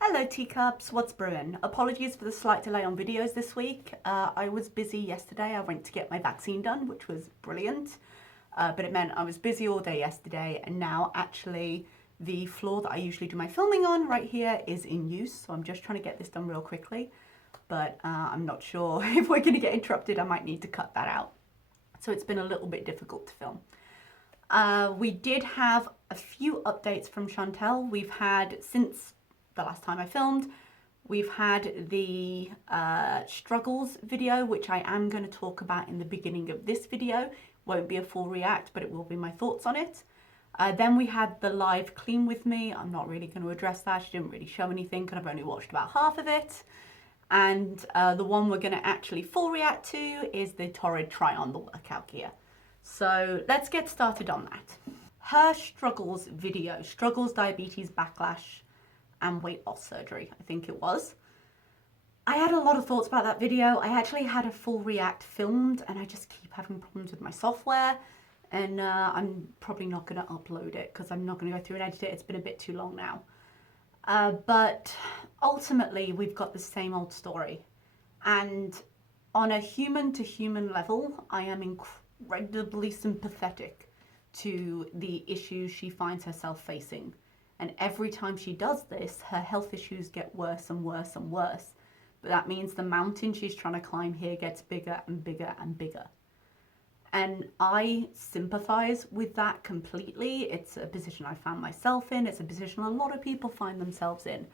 Hello Teacups, what's brewing? Apologies for the slight delay on videos this week. I was busy yesterday. I went to get my vaccine done, which was brilliant. But it meant I was busy all day yesterday, and now actually the floor that I usually do my filming on right here is in use. So I'm just trying to get this done real quickly. But I'm not sure if we're going to get interrupted. I might need to cut that out. So it's been a little bit difficult to film. We did have a few updates from Chantal. We've had, since the last time I filmed, we've had the struggles video, which I am going to talk about in the beginning of this video. Won't be a full react, but it will be my thoughts on it. Then we had the live clean with me. I'm not really going to address that. She didn't really show anything, and I've only watched about half of it. And the one we're going to actually full react to is the Torrid try on the workout gear. So let's get started on that. Her struggles video, struggles, diabetes, backlash, and weight loss surgery, I think it was. I had a lot of thoughts about that video. I actually had a full react filmed, and I just keep having problems with my software, and I'm probably not going to upload it because I'm not going to go through and edit it. It's been a bit too long now. But ultimately, we've got the same old story. And on a human to human level, I am incredibly sympathetic to the issues she finds herself facing. And every time she does this, her health issues get worse and worse and worse. But that means the mountain she's trying to climb here gets bigger and bigger and bigger. And I sympathize with that completely. It's a position I found myself in. It's a position a lot of people find themselves in.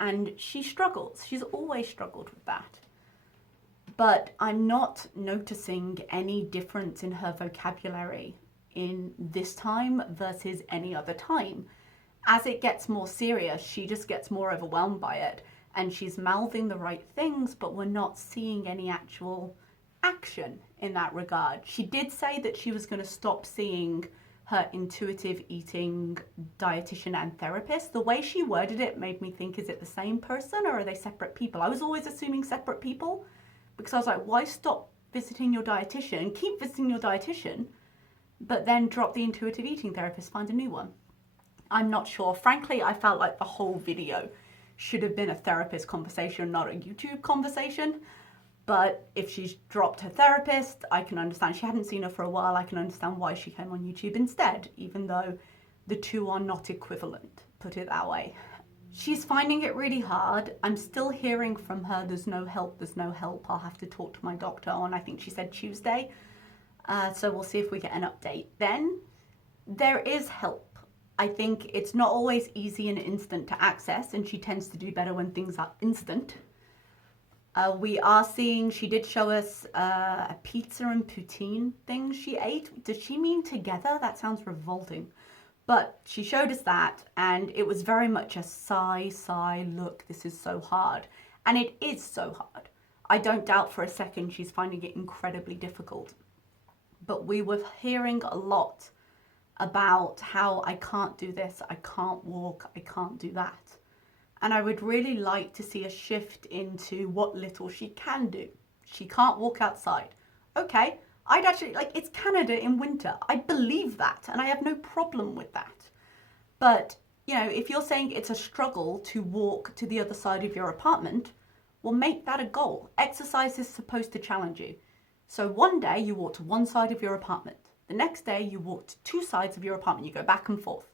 And she struggles. She's always struggled with that. But I'm not noticing any difference in her vocabulary in this time versus any other time. As it gets more serious, she just gets more overwhelmed by it, and she's mouthing the right things, but we're not seeing any actual action in that regard. She did say that she was going to stop seeing her intuitive eating dietitian and therapist. The way she worded it made me think, is it the same person or are they separate people? I was always assuming separate people, because I was like, why stop visiting your dietitian, keep visiting your dietitian, but then drop the intuitive eating therapist, find a new one? I'm not sure. Frankly, I felt like the whole video should have been a therapist conversation, not a YouTube conversation. But if she's dropped her therapist, I can understand. She hadn't seen her for a while. I can understand why she came on YouTube instead, even though the two are not equivalent, put it that way. She's finding it really hard. I'm still hearing from her, there's no help, there's no help. I'll have to talk to my doctor on, I think she said Tuesday. So we'll see if we get an update then. There is help. I think it's not always easy and instant to access, and she tends to do better when things are instant. We are seeing, she did show us a pizza and poutine thing she ate. Does she mean together? That sounds revolting. But she showed us that, and it was very much a sigh, look, this is so hard. And it is so hard. I don't doubt for a second she's finding it incredibly difficult. But we were hearing a lot about how I can't do this, I can't walk, I can't do that. And I would really like to see a shift into what little she can do. She can't walk outside. Okay, I'd actually, it's Canada in winter. I believe that, and I have no problem with that. But, if you're saying it's a struggle to walk to the other side of your apartment, well, make that a goal. Exercise is supposed to challenge you. So one day you walk to one side of your apartment. The next day, you walk to two sides of your apartment. You go back and forth.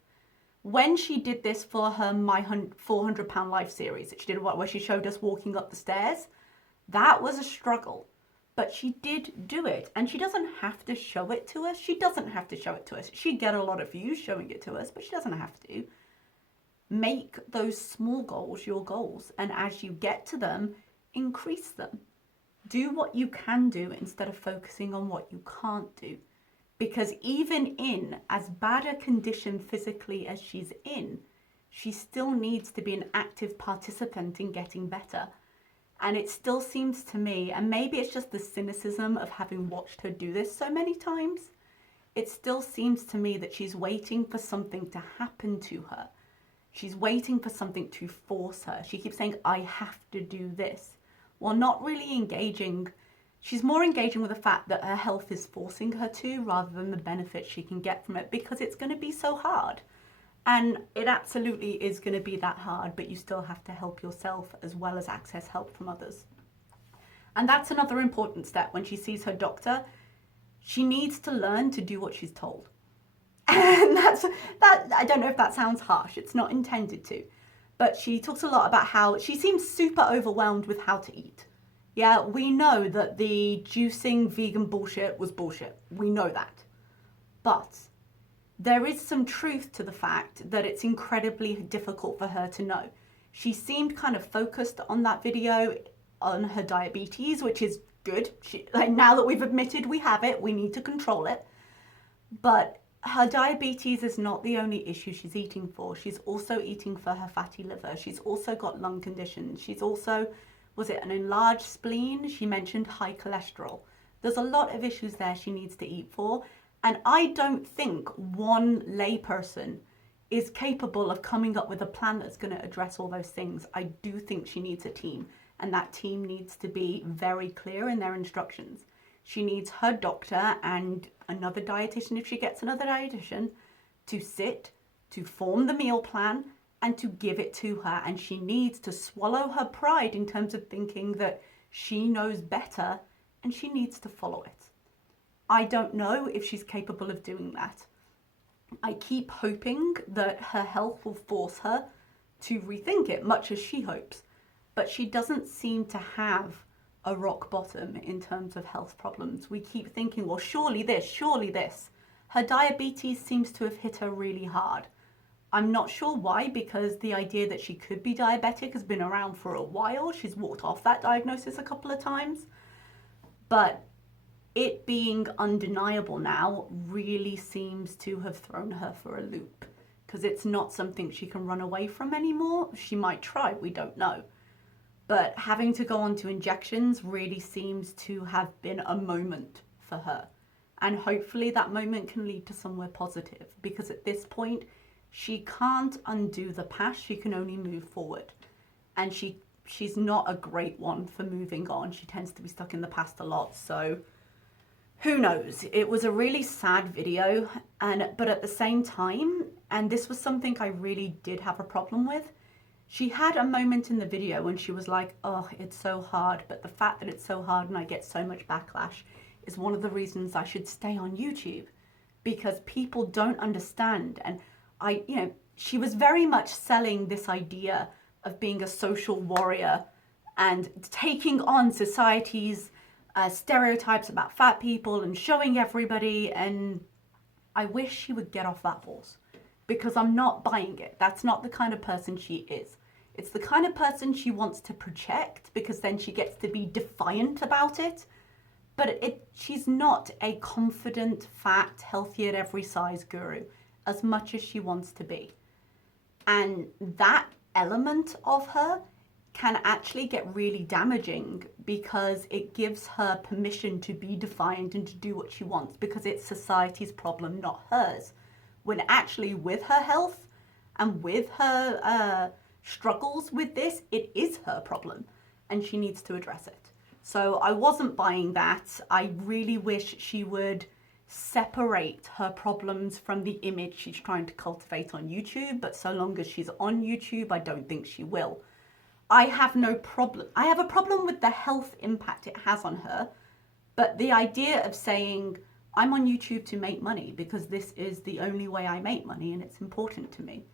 When she did this for her My 400 Pound Life series that she did, where she showed us walking up the stairs, that was a struggle. But she did do it, and she doesn't have to show it to us. She doesn't have to show it to us. She'd get a lot of views showing it to us, but she doesn't have to. Make those small goals your goals, and as you get to them, increase them. Do what you can do instead of focusing on what you can't do. Because even in as bad a condition physically as she's in, she still needs to be an active participant in getting better. And it still seems to me, and maybe it's just the cynicism of having watched her do this so many times, it still seems to me that she's waiting for something to happen to her. She's waiting for something to force her. She keeps saying, I have to do this, while not really engaging She's more engaging with the fact that her health is forcing her to, rather than the benefits she can get from it, because it's going to be so hard. And it absolutely is going to be that hard, but you still have to help yourself as well as access help from others. And that's another important step. When she sees her doctor, she needs to learn to do what she's told. And that, I don't know if that sounds harsh, it's not intended to, but she talks a lot about how she seems super overwhelmed with how to eat. Yeah, we know that the juicing vegan bullshit was bullshit. We know that. But there is some truth to the fact that it's incredibly difficult for her to know. She seemed kind of focused on that video on her diabetes, which is good. Like, now that we've admitted we have it, we need to control it. But her diabetes is not the only issue she's eating for. She's also eating for her fatty liver. She's also got lung conditions. She's also, was it an enlarged spleen? She mentioned high cholesterol. There's a lot of issues there she needs to eat for. And I don't think one layperson is capable of coming up with a plan that's going to address all those things. I do think she needs a team, and that team needs to be very clear in their instructions. She needs her doctor and another dietitian, if she gets another dietitian, to sit, to form the meal plan, and to give it to her. And she needs to swallow her pride in terms of thinking that she knows better, and she needs to follow it. I don't know if she's capable of doing that. I keep hoping that her health will force her to rethink it, much as she hopes. But she doesn't seem to have a rock bottom in terms of health problems. We keep thinking, well, surely this, surely this. Her diabetes seems to have hit her really hard. I'm not sure why, because the idea that she could be diabetic has been around for a while. She's walked off that diagnosis a couple of times. But it being undeniable now really seems to have thrown her for a loop, because it's not something she can run away from anymore. She might try, we don't know. But having to go on to injections really seems to have been a moment for her. And hopefully that moment can lead to somewhere positive, because at this point, she can't undo the past, she can only move forward. And she's not a great one for moving on. She tends to be stuck in the past a lot, so who knows? It was a really sad video, but at the same time, and this was something I really did have a problem with, she had a moment in the video when she was like, oh, it's so hard, but the fact that it's so hard and I get so much backlash is one of the reasons I should stay on YouTube, because people don't understand. And she was very much selling this idea of being a social warrior and taking on society's stereotypes about fat people and showing everybody. And I wish she would get off that horse, because I'm not buying it. That's not the kind of person she is. It's the kind of person she wants to project, because then she gets to be defiant about it. But she's not a confident, fat, healthy at every size guru, as much as she wants to be. And that element of her can actually get really damaging, because it gives her permission to be defiant and to do what she wants, because it's society's problem, not hers. When actually, with her health and with her struggles with this, it is her problem, and she needs to address it. So I wasn't buying that. I really wish she would separate her problems from the image she's trying to cultivate on YouTube, but so long as she's on YouTube, I don't think she will. I have no problem. I have a problem with the health impact it has on her, but the idea of saying, I'm on YouTube to make money because this is the only way I make money and it's important to me,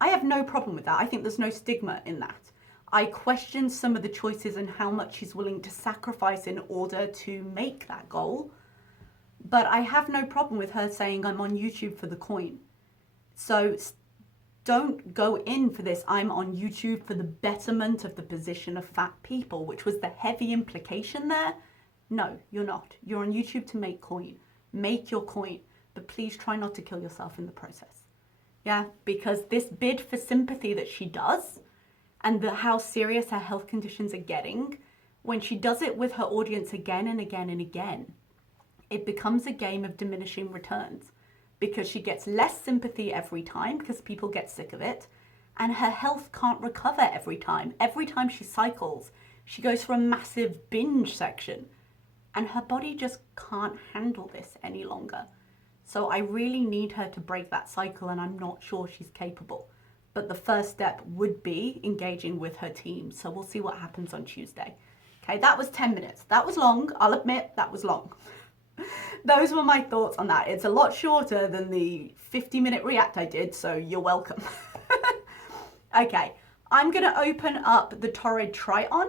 I have no problem with that. I think there's no stigma in that. I question some of the choices and how much she's willing to sacrifice in order to make that goal, but I have no problem with her saying, I'm on YouTube for the coin. So don't go in for this, I'm on YouTube for the betterment of the position of fat people, which was the heavy implication there. No, you're not. You're on YouTube to make coin. Make your coin, but please try not to kill yourself in the process. Yeah, because this bid for sympathy that she does, and how serious her health conditions are getting, when she does it with her audience again and again and again, it becomes a game of diminishing returns, because she gets less sympathy every time because people get sick of it, and her health can't recover every time. Every time she cycles, she goes for a massive binge section, and her body just can't handle this any longer. So I really need her to break that cycle, and I'm not sure she's capable. But the first step would be engaging with her team. So we'll see what happens on Tuesday. Okay, that was 10 minutes. That was long. I'll admit that was long. Those were my thoughts on that. It's a lot shorter than the 50-minute react I did, so you're welcome. Okay, I'm going to open up the Torrid try-on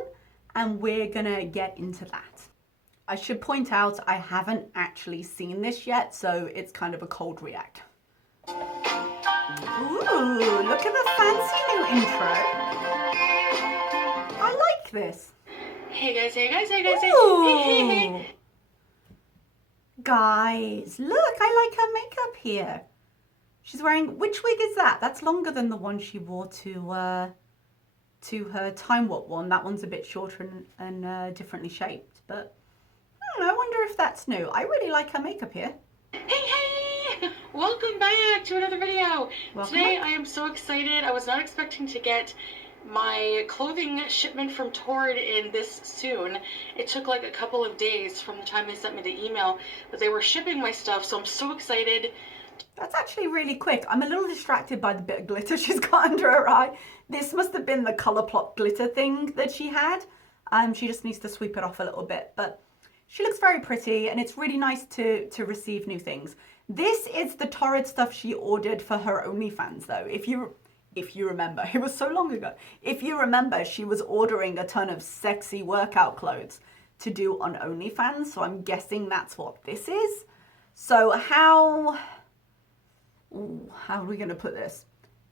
and we're going to get into that. I should point out I haven't actually seen this yet, so it's kind of a cold react. Ooh, look at the fancy new intro. I like this. Hey guys, hey guys, hey guys, hey. Guys, look, I like her makeup here. She's wearing, which wig is that? That's longer than the one she wore to her Time Warp one. That one's a bit shorter and differently shaped, but I wonder if that's new. I really like her makeup here. Hey! Welcome back to another video. Today I am so excited. I was not expecting to get my clothing shipment from Torrid in this soon. It took like a couple of days from the time they sent me the email, but they were shipping my stuff, so I'm so excited. That's actually really quick. I'm a little distracted by the bit of glitter she's got under her eye. This must have been the ColourPop glitter thing that she had. She just needs to sweep it off a little bit, but she looks very pretty, and it's really nice to receive new things. This is the Torrid stuff she ordered for her OnlyFans, though. If you remember, it was so long ago. If you remember, she was ordering a ton of sexy workout clothes to do on OnlyFans, so I'm guessing that's what this is. So how are we going to put this?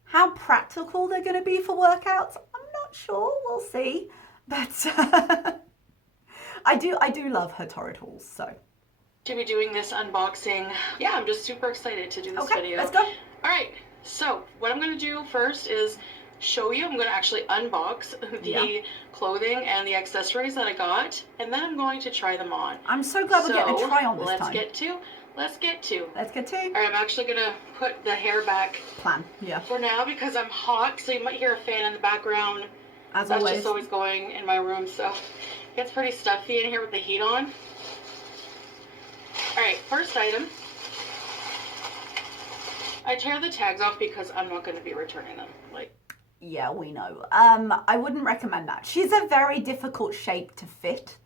How practical they're going to be for workouts, I'm not sure. We'll see. But I do love her Torrid hauls, so. To be doing this unboxing. Yeah, I'm just super excited to do this video. Let's go. All right, so what I'm going to do first is show you. I'm going to actually unbox the clothing and the accessories that I got, and then I'm going to try them on. I'm so glad we're getting a try on this time. Let's get to. All right, I'm actually going to put the hair back for now because I'm hot, so you might hear a fan in the background. That's just always going in my room, so it gets pretty stuffy in here with the heat on. All right, first item. I tear the tags off because I'm not going to be returning them. Yeah, we know. I wouldn't recommend that. She's a very difficult shape to fit.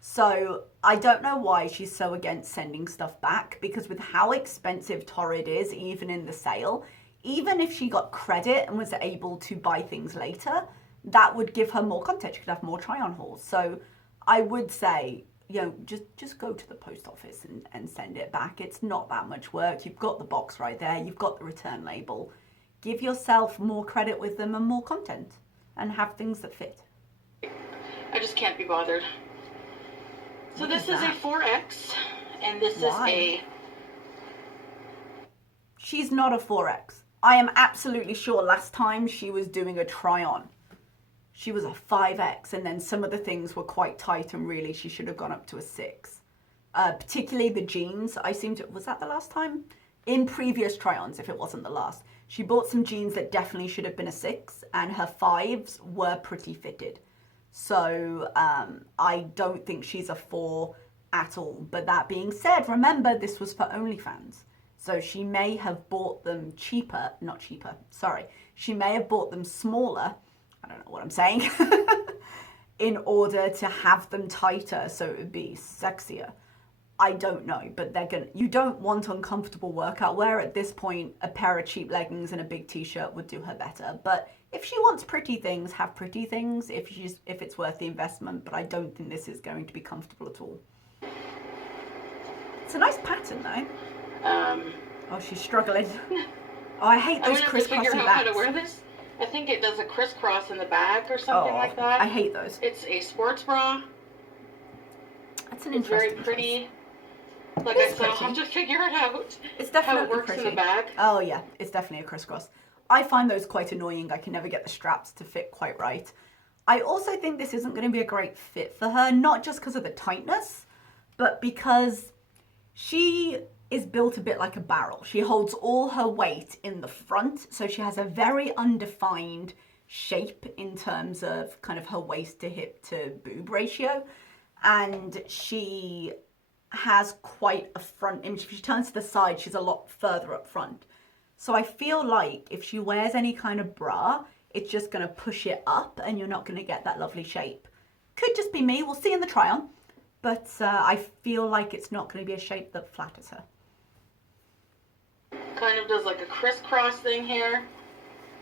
So I don't know why she's so against sending stuff back, because with how expensive Torrid is, even in the sale, even if she got credit and was able to buy things later, that would give her more content. She could have more try-on hauls. So I would say, just go to the post office and send it back. It's not that much work. You've got the box right there. You've got the return label. Give yourself more credit with them and more content, and have things that fit. I just can't be bothered. So this is a 4X, and this is a... She's not a 4X. I am absolutely sure last time she was doing a try-on, she was a 5X, and then some of the things were quite tight, and really she should have gone up to a 6. Particularly the jeans. Was that the last time? In previous try-ons, if it wasn't the last. She bought some jeans that definitely should have been a 6, and her 5s were pretty fitted. So I don't think she's a 4 at all. But that being said, remember, this was for OnlyFans. So she may have bought them she may have bought them smaller, I don't know what I'm saying, in order to have them tighter so it would be sexier. I don't know, but you don't want uncomfortable workout wear. At this point, a pair of cheap leggings and a big t-shirt would do her better. But if she wants pretty things, have pretty things if it's worth the investment, but I don't think this is going to be comfortable at all. It's a nice pattern though. Oh, she's struggling. Oh, I hate those crisscrossy backs. I'm gonna have to figure out how to wear this. I think it does a crisscross in the back or something like that. I hate those. It's a sports bra. That's an interesting very pretty. choice. Like I said, I'll have to figure it out. It's definitely how it works pretty. in the back. Oh yeah, it's definitely a crisscross. I find those quite annoying. I can never get the straps to fit quite right. I also think this isn't going to be a great fit for her, not just because of the tightness, but because she is built a bit like a barrel. She holds all her weight in the front, so she has a very undefined shape in terms of kind of her waist to hip to boob ratio. and she has quite a front image. If she turns to the side, she's a lot further up front. So I feel like if she wears any kind of bra, it's just going to push it up and you're not going to get that lovely shape. Could just be me, we'll see in the try on, but I feel like it's not going to be a shape that flatters her. Kind of does like a crisscross thing here.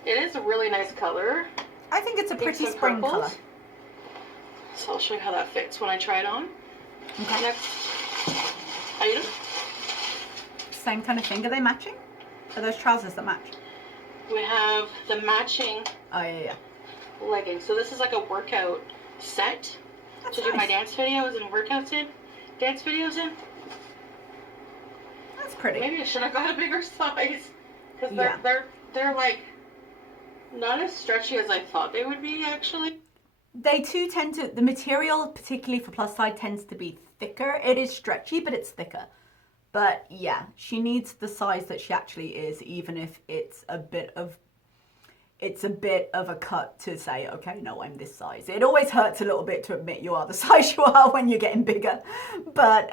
It is a really nice color. I think it's a pretty spring color. So I'll show you how that fits when I try it on. Okay. Next item. Same kind of thing. Are they matching? Are those trousers that match? We have the matching leggings. So this is like a workout set to do my dance videos and workouts in. Dance videos in. That's pretty. Maybe I should have got a bigger size because they're like not as stretchy as I thought they would be actually. They too tend to, the material particularly for plus size tends to be thicker. It is stretchy, but it's thicker. But yeah, she needs the size that she actually is, even if it's a bit of a cut to say, okay, no, I'm this size. It always hurts a little bit to admit you are the size you are when you're getting bigger, but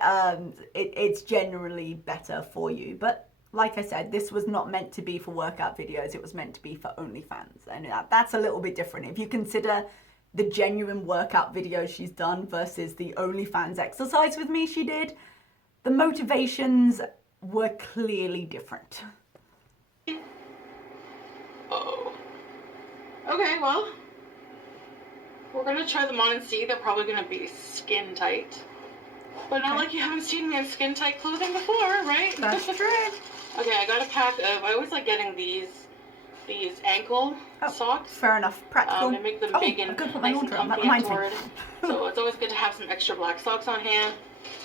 it's generally better for you. But like I said, this was not meant to be for workout videos. It was meant to be for OnlyFans, and that's a little bit different. If you consider the genuine workout videos she's done versus the OnlyFans exercise with me she did, the motivations were clearly different. Oh. Okay, well, we're gonna try them on and see. They're probably gonna be skin tight. But not like you haven't seen me in skin tight clothing before, right? That's true. Okay, I got a pack of, I always like getting these ankle socks. Fair enough. Practical. They make them big and nice and comfy and Torrid. So it's always good to have some extra black socks on hand.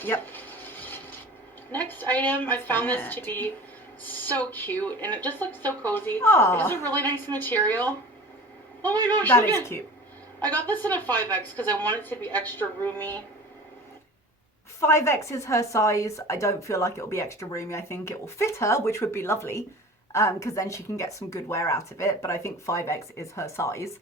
Yep. Next item, I found this to be so cute, and it just looks so cozy. Aww. It is a really nice material. Oh my gosh, that is cute. I got this in a 5X because I want it to be extra roomy. 5X is her size. I don't feel like it'll be extra roomy. I think it will fit her, which would be lovely, because then she can get some good wear out of it. But I think 5X is her size.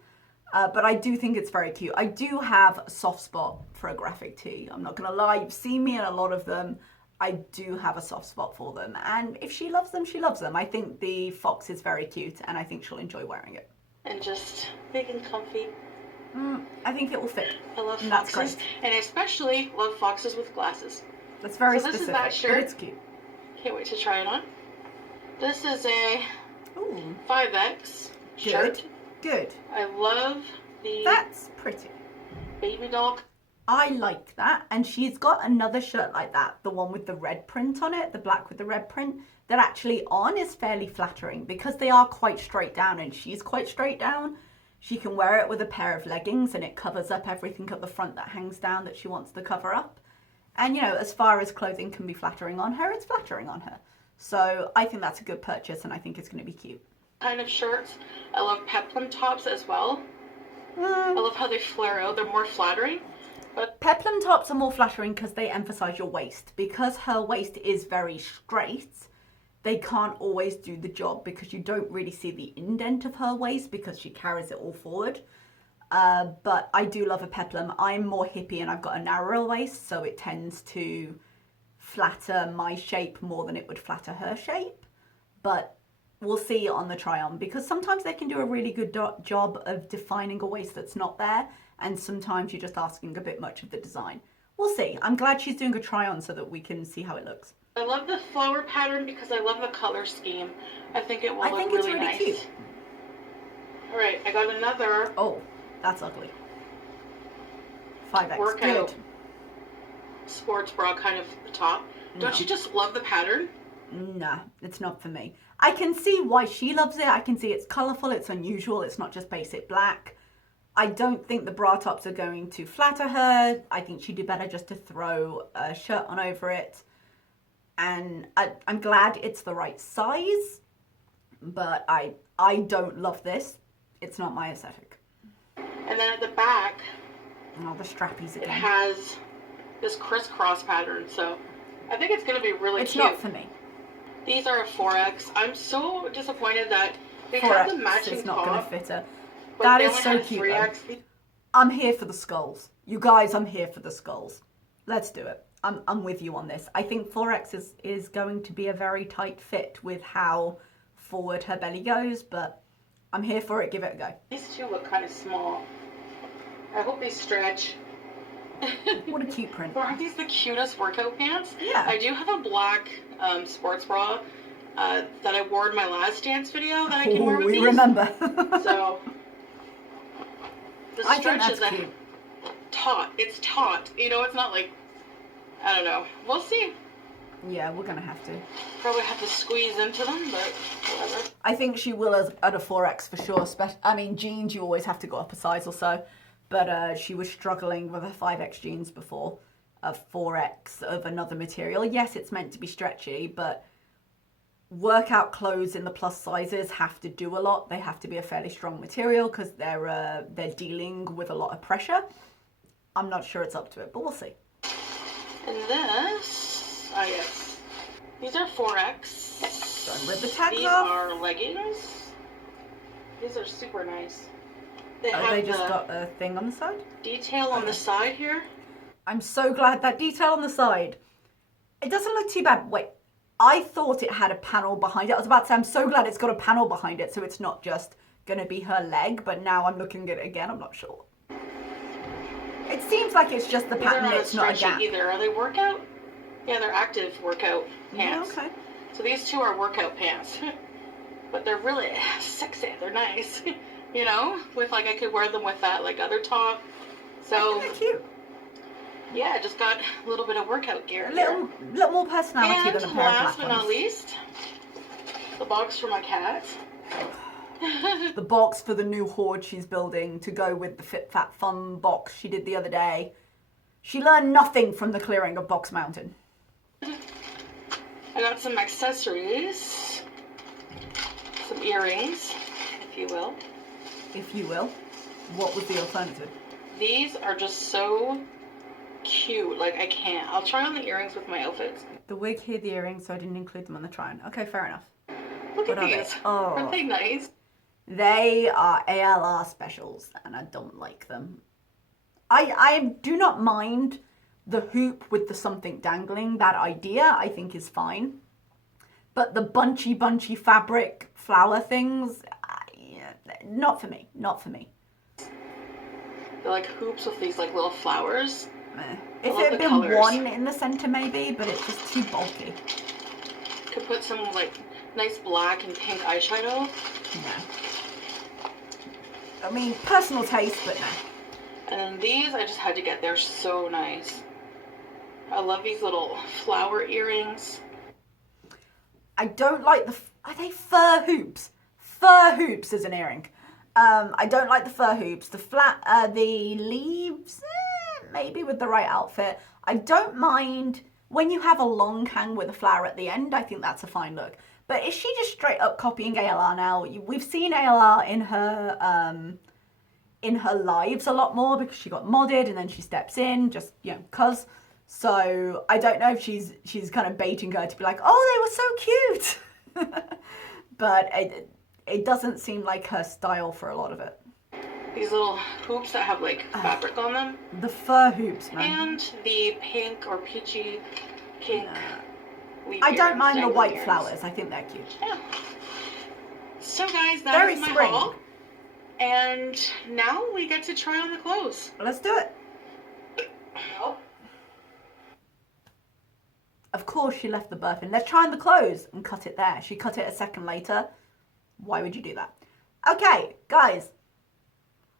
But I do think it's very cute. I do have a soft spot for a graphic tee. I'm not going to lie. You've seen me in a lot of them. I do have a soft spot for them. And if she loves them, she loves them. I think the fox is very cute, and I think she'll enjoy wearing it. And just big and comfy. I think it will fit. I love foxes, and I especially love foxes with glasses. That's very specific, is that shirt. But it's cute. Can't wait to try it on. This is a 5X shirt. Good. I love the... That's pretty. Baby doll. I like that. And she's got another shirt like that, the one with the red print on it, the black with the red print, that actually on is fairly flattering because they are quite straight down and she's quite straight down. She can wear it with a pair of leggings and it covers up everything at the front that hangs down that she wants to cover up. And, you know, as far as clothing can be flattering on her, it's flattering on her. So I think that's a good purchase and I think it's going to be cute. Kind of shirts. I love peplum tops as well. I love how they flare out. They're more flattering. But peplum tops are more flattering because they emphasize your waist. Because her waist is very straight, they can't always do the job because you don't really see the indent of her waist because she carries it all forward. But I do love a peplum. I'm more hippie and I've got a narrower waist, so it tends to flatter my shape more than it would flatter her shape. But we'll see on the try on because sometimes they can do a really good job of defining a waist that's not there, and sometimes you're just asking a bit much of the design. We'll see. I'm glad she's doing a try on so that we can see how it looks. I love the flower pattern because I love the color scheme. I think it will look really nice. Cute. All right, I got another. Oh, that's ugly. 5X. Workout Good. Sports bra kind of top. Don't you just love the pattern? Nah, it's not for me. I can see why she loves it. I can see it's colorful, it's unusual, it's not just basic black. I don't think the bra tops are going to flatter her. I think she'd do better just to throw a shirt on over it. And I'm glad it's the right size, but I don't love this. It's not my aesthetic. And then at the back, oh, the strappies again. It has this crisscross pattern, so I think it's going to be really cute. It's not for me. These are a 4X. I'm so disappointed that they have the matching top. It's not going to fit her. That is so cute. I'm here for the skulls. You guys, I'm here for the skulls. Let's do it. I'm with you on this. I think 4X is going to be a very tight fit with how forward her belly goes, but I'm here for it. Give it a go. These two look kind of small. I hope they stretch. What a cute print. Aren't these the cutest workout pants? Yeah. I do have a black sports bra that I wore in my last dance video that I can wear with these. We remember. So the I think stretch that's is cute. taut. It's taut. You know, it's not like, I don't know. We'll see. Yeah, we're gonna have to. Probably have to squeeze into them, but whatever. I think she will at a 4X for sure. I mean, jeans, you always have to go up a size or so. But she was struggling with her 5X jeans before. A 4X of another material. Yes, it's meant to be stretchy, but workout clothes in the plus sizes have to do a lot. They have to be a fairly strong material because they're dealing with a lot of pressure. I'm not sure it's up to it, but we'll see. And this, yes, these are 4X. Don't rip the tags These off. are leggings. These are super nice. They just got a thing on the side? Detail on the side here. I'm so glad that detail on the side. It doesn't look too bad. Wait, I thought it had a panel behind it. I was about to say, I'm so glad it's got a panel behind it, so it's not just going to be her leg, but now I'm looking at it again, I'm not sure. It seems like it's just the pattern, it's not a gap. Either. Are they workout? Yeah, they're active workout pants. Yeah, okay. So these two are workout pants. But they're really sexy. They're nice. You know? With like, I could wear them with that like other top. So they're cute. Yeah, I just got a little bit of workout gear. A little more personality than a pair of black last but not ones. least, the box for my cat. The box for the new hoard she's building to go with the Fit Fat Fun box she did the other day. She learned nothing from the clearing of Box Mountain. I got some accessories, some earrings, if you will. If you will. What was the alternative? These are just so cute. Like, I can't. I'll try on the earrings with my outfits. The wig here, the earrings, so I didn't include them on the try-on. Okay, fair enough. Look What at are these. they? Oh. Aren't they nice? They are ALR specials, and I don't like them. I do not mind the hoop with the something dangling. That idea, I think, is fine. But the bunchy fabric flower things, not for me. Not for me. They're like hoops with these like little flowers. If it had been colors. one in the center, maybe, but it's just too bulky. Could put some like nice black and pink eyeshadow. No. I mean, personal taste, but no. And then these, I just had to get. They're so nice. I love these little flower earrings. I don't like are they fur hoops? Fur hoops as an earring. I don't like the fur hoops. The leaves, maybe with the right outfit. I don't mind when you have a long hang with a flower at the end. I think that's a fine look. But is she just straight up copying ALR now? We've seen ALR in her lives a lot more because she got modded and then she steps in just, you know, cause. So I don't know if she's kind of baiting her to be like, oh, they were so cute. But it doesn't seem like her style for a lot of it. These little hoops that have like fabric on them. The fur hoops, man. And the pink or peachy pink. I don't mind the white earrings. flowers. I think they're cute. Yeah. So guys, that Very is my spring. haul. And now we get to try on the clothes. Let's do it. Oh. Of course she left the birth in. Let's try on the clothes and cut it there. She cut it a second later. Why would you do that? Okay, guys.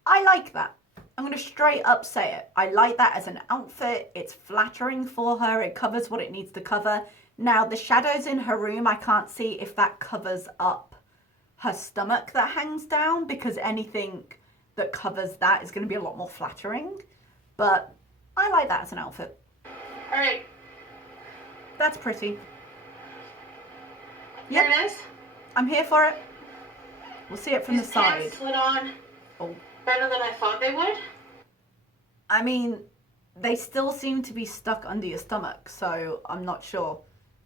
I like that. I'm going to straight up say it. I like that as an outfit. It's flattering for her. It covers what it needs to cover. Now, the shadows in her room, I can't see if that covers up her stomach that hangs down, because anything that covers that is going to be a lot more flattering. But I like that as an outfit. All right. That's pretty. Here Yep, it is. I'm here for it. We'll see it from These the side. pants slid on Oh. better than I thought they would. I mean, they still seem to be stuck under your stomach, so I'm not sure.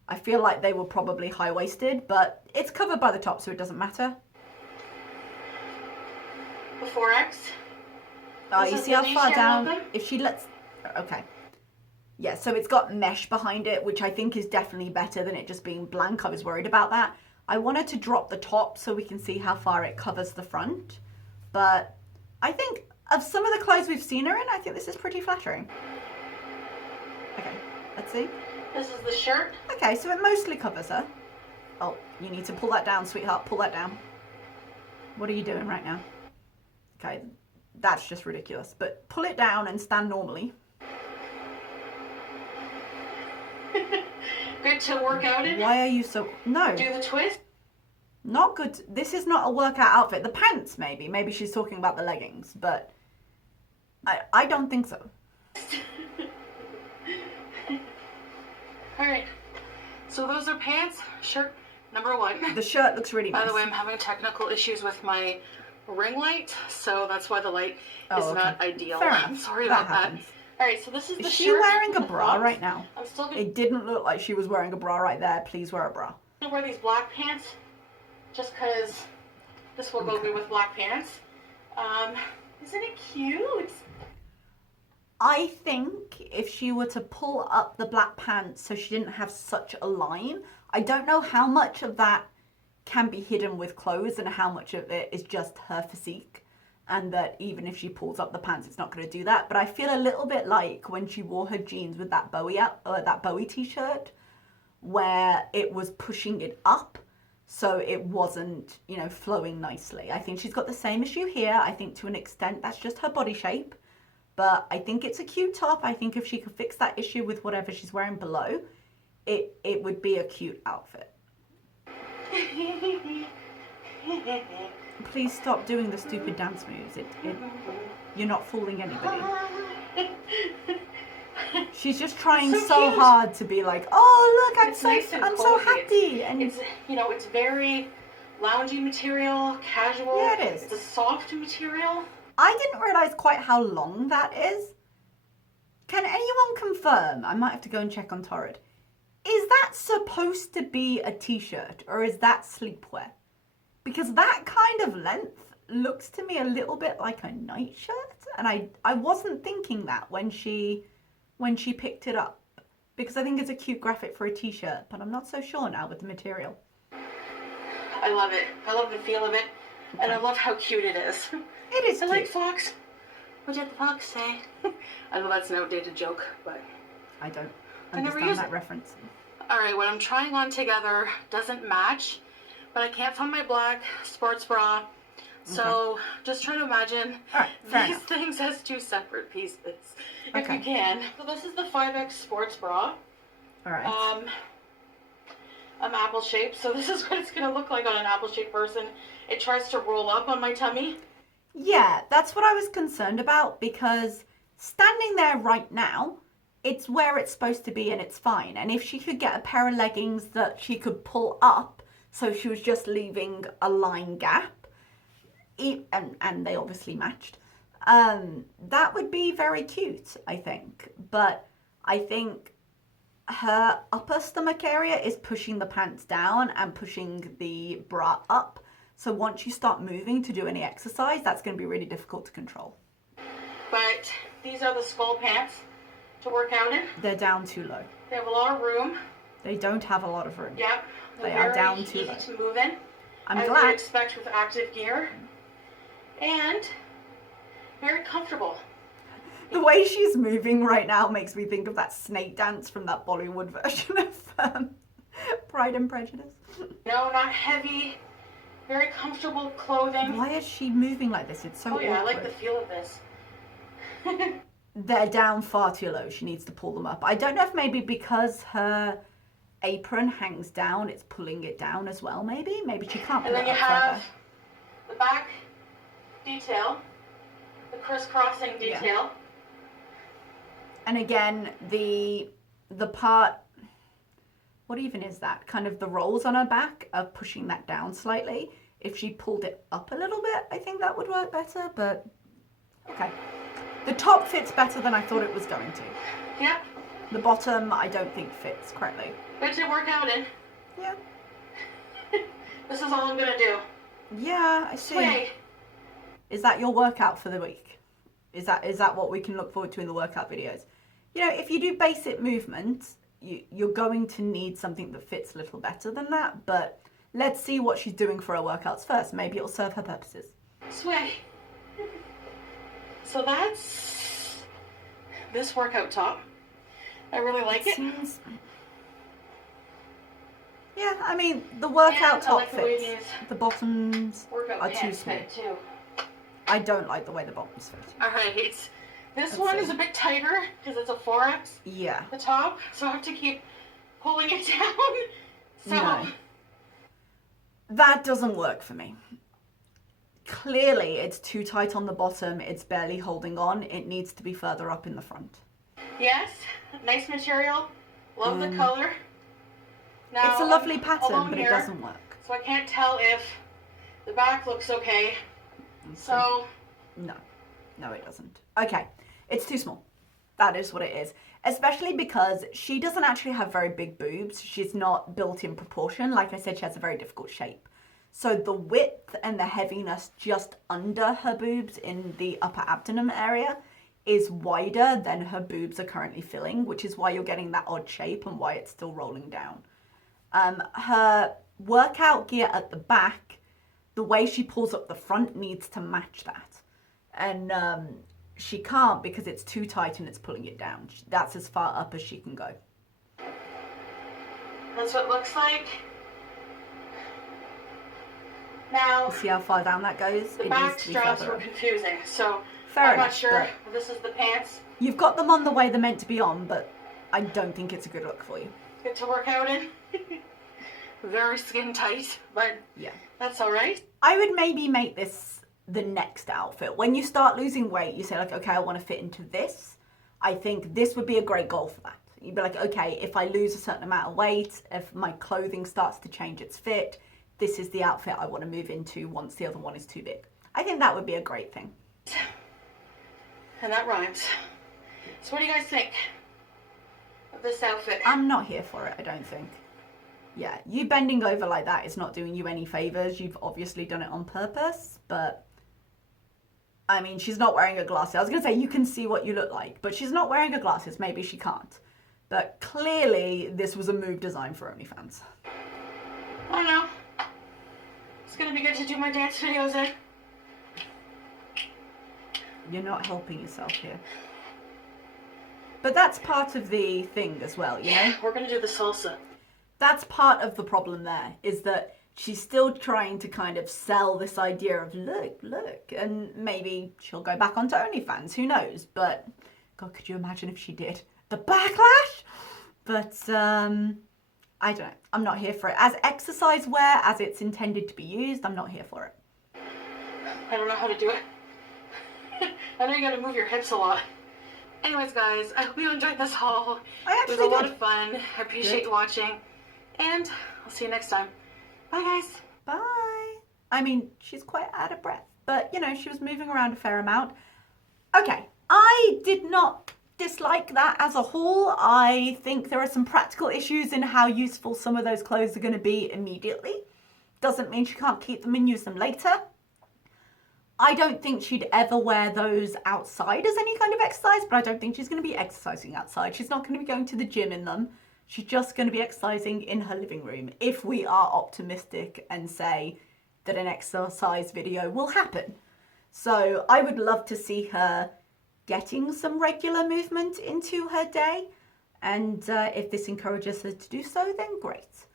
I feel like they were probably high-waisted, but it's covered by the top, so it doesn't matter. The 4X. Oh, This you is see the how far D-share down? logo? If she lets... Okay. Yeah, so it's got mesh behind it, which I think is definitely better than it just being blank. I was worried about that. I wanted to drop the top so we can see how far it covers the front. But I think of some of the clothes we've seen her in, I think this is pretty flattering. Okay, let's see. This is the shirt. Okay, so it mostly covers her. Oh, you need to pull that down, sweetheart. Pull that down. What are you doing right now? Okay, that's just ridiculous. But pull it down and stand normally. Good to work out in. Why are you so... No. Do the twist. Not good. This is not a workout outfit. The pants, maybe. Maybe she's talking about the leggings, but I don't think so. All right. So those are pants. Shirt number 1. The shirt looks really nice. By the way, I'm having technical issues with my ring light, so that's why the light is not ideal. Fair enough. I'm sorry about that. All right, so this is the shirt. Is she wearing a bra right now? I'm still gonna... It didn't look like she was wearing a bra right there. Please wear a bra. I'm gonna wear these black pants, just because this will go good with black pants. Isn't it cute? I think if she were to pull up the black pants so she didn't have such a line, I don't know how much of that can be hidden with clothes and how much of it is just her physique. And that even if she pulls up the pants, it's not going to do that. But I feel a little bit like when she wore her jeans with that Bowie t-shirt, where it was pushing it up, so it wasn't, you know, flowing nicely. I think she's got the same issue here. I think to an extent that's just her body shape. But I think it's a cute top. I think if she could fix that issue with whatever she's wearing below, it would be a cute outfit. Please stop doing the stupid dance moves. You're not fooling anybody. She's just trying so hard to be like, oh look, I'm so happy. And it's, you know, it's very loungy material, casual. Yeah, it is. It's a soft material. I didn't realize quite how long that is. Can anyone confirm? I might have to go and check on Torrid. Is that supposed to be a t-shirt or is that sleepwear? Because that kind of length looks to me a little bit like a nightshirt, and I wasn't thinking that when she picked it up, because I think it's a cute graphic for a t-shirt, but I'm not so sure now with the material. I love it. I love the feel of it, and I love how cute it is. It is cute. I like fox. What did the fox say? I know that's an outdated joke, but I don't never understand use that it. reference. All right, what I'm trying on together doesn't match, but I can't find my black sports bra. So just try to imagine these things as 2 separate pieces, if you can. So this is the 5X sports bra. All right. I'm apple shaped, so this is what it's gonna look like on an apple shaped person. It tries to roll up on my tummy. Yeah, that's what I was concerned about, because standing there right now, it's where it's supposed to be and it's fine. And if she could get a pair of leggings that she could pull up, so she was just leaving a line gap, and they obviously matched, that would be very cute, I think. But I think her upper stomach area is pushing the pants down and pushing the bra up. So once you start moving to do any exercise, that's going to be really difficult to control. But these are the skull pants to work out in. They're down too low. They have a lot of room. They don't have a lot of room. Yep. They are down too low. Easy to move in. I'm glad. As you expect with active gear. And very comfortable. The way she's moving right now makes me think of that snake dance from that Bollywood version of Pride and Prejudice. No, not heavy. Very comfortable clothing. Why is she moving like this? It's so awkward. I like the feel of this. They're down far too low. She needs to pull them up. I don't know if maybe because her apron hangs down, it's pulling it down as well, maybe? Maybe she can't pull it up. And then you have the back detail, the crisscrossing detail. Yeah. And again, the part, what even is that? Kind of the rolls on her back are pushing that down slightly. If she pulled it up a little bit, I think that would work better, but okay. The top fits better than I thought it was going to. Yep. The bottom, I don't think fits correctly. Good to work out in. Yeah. This is all I'm gonna do. Yeah, I see. Sway. Is that your workout for the week? Is that what we can look forward to in the workout videos? You know, if you do basic movements, you're going to need something that fits a little better than that, but let's see what she's doing for her workouts first. Maybe it'll serve her purposes. Sway. So that's this workout top. I really like it. Yeah, I mean, the workout top like fits. The bottoms are too small. Too. I don't like the way the bottoms fit. Alright, this one is a bit tighter because it's a 4X. Yeah. The top, so I have to keep pulling it down. So no. That doesn't work for me. Clearly, it's too tight on the bottom. It's barely holding on. It needs to be further up in the front. Yes, nice material. Love the color. Now, it's a lovely pattern, but it doesn't work. So I can't tell if the back looks okay. So no, it doesn't. Okay, it's too small. That is what it is. Especially because she doesn't actually have very big boobs. She's not built in proportion. Like I said, she has a very difficult shape. So the width and the heaviness just under her boobs in the upper abdomen area is wider than her boobs are currently filling, which is why you're getting that odd shape and why it's still rolling down. Her workout gear at the back, the way she pulls up the front needs to match that. And she can't because it's too tight and it's pulling it down. That's as far up as she can go. That's what it looks like. Now, see how far down that goes? The back straps were confusing, so I'm not sure if this is the pants. You've got them on the way they're meant to be on, but I don't think it's a good look for you. Good to work out in. Very skin tight, but yeah, that's all right. I would maybe make this the next outfit. When you start losing weight, you say like, okay, I want to fit into this. I think this would be a great goal for that. You'd be like, okay, if I lose a certain amount of weight, if my clothing starts to change its fit, this is the outfit I want to move into once the other one is too big. I think that would be a great thing. And that rhymes. So what do you guys think of this outfit? I'm not here for it, I don't think. Yeah, you bending over like that is not doing you any favors. You've obviously done it on purpose, but I mean, she's not wearing her glasses. I was going to say you can see what you look like, but she's not wearing her glasses. Maybe she can't. But clearly, this was a move designed for OnlyFans. I know. It's going to be good to do my dance videos in. You're not helping yourself here. But that's part of the thing as well, you know? We're going to do the salsa. That's part of the problem there, is that she's still trying to kind of sell this idea of look, and maybe she'll go back onto OnlyFans, who knows? But, God, could you imagine if she did? The backlash? But, I don't know. I'm not here for it. As exercise wear, as it's intended to be used, I'm not here for it. I don't know how to do it. I know you gotta move your hips a lot. Anyways, guys, I hope you enjoyed this haul. It was a lot of fun. I appreciate you watching. And I'll see you next time. Bye, guys. Bye. I mean, she's quite out of breath, but, you know, she was moving around a fair amount. Okay, I did not dislike that as a haul. I think there are some practical issues in how useful some of those clothes are going to be immediately. Doesn't mean she can't keep them and use them later. I don't think she'd ever wear those outside as any kind of exercise, but I don't think she's going to be exercising outside. She's not going to be going to the gym in them. She's just going to be exercising in her living room, if we are optimistic and say that an exercise video will happen. So I would love to see her getting some regular movement into her day. And if this encourages her to do so, then great.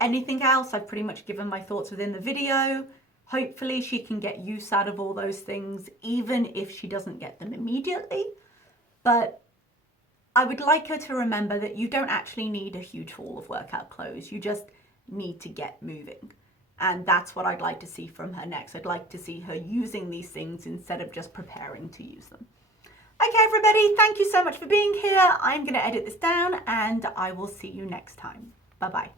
Anything else, I've pretty much given my thoughts within the video. Hopefully she can get use out of all those things, even if she doesn't get them immediately. But I would like her to remember that you don't actually need a huge haul of workout clothes. You just need to get moving. And that's what I'd like to see from her next. I'd like to see her using these things instead of just preparing to use them. Okay, everybody, thank you so much for being here. I'm going to edit this down and I will see you next time. Bye-bye.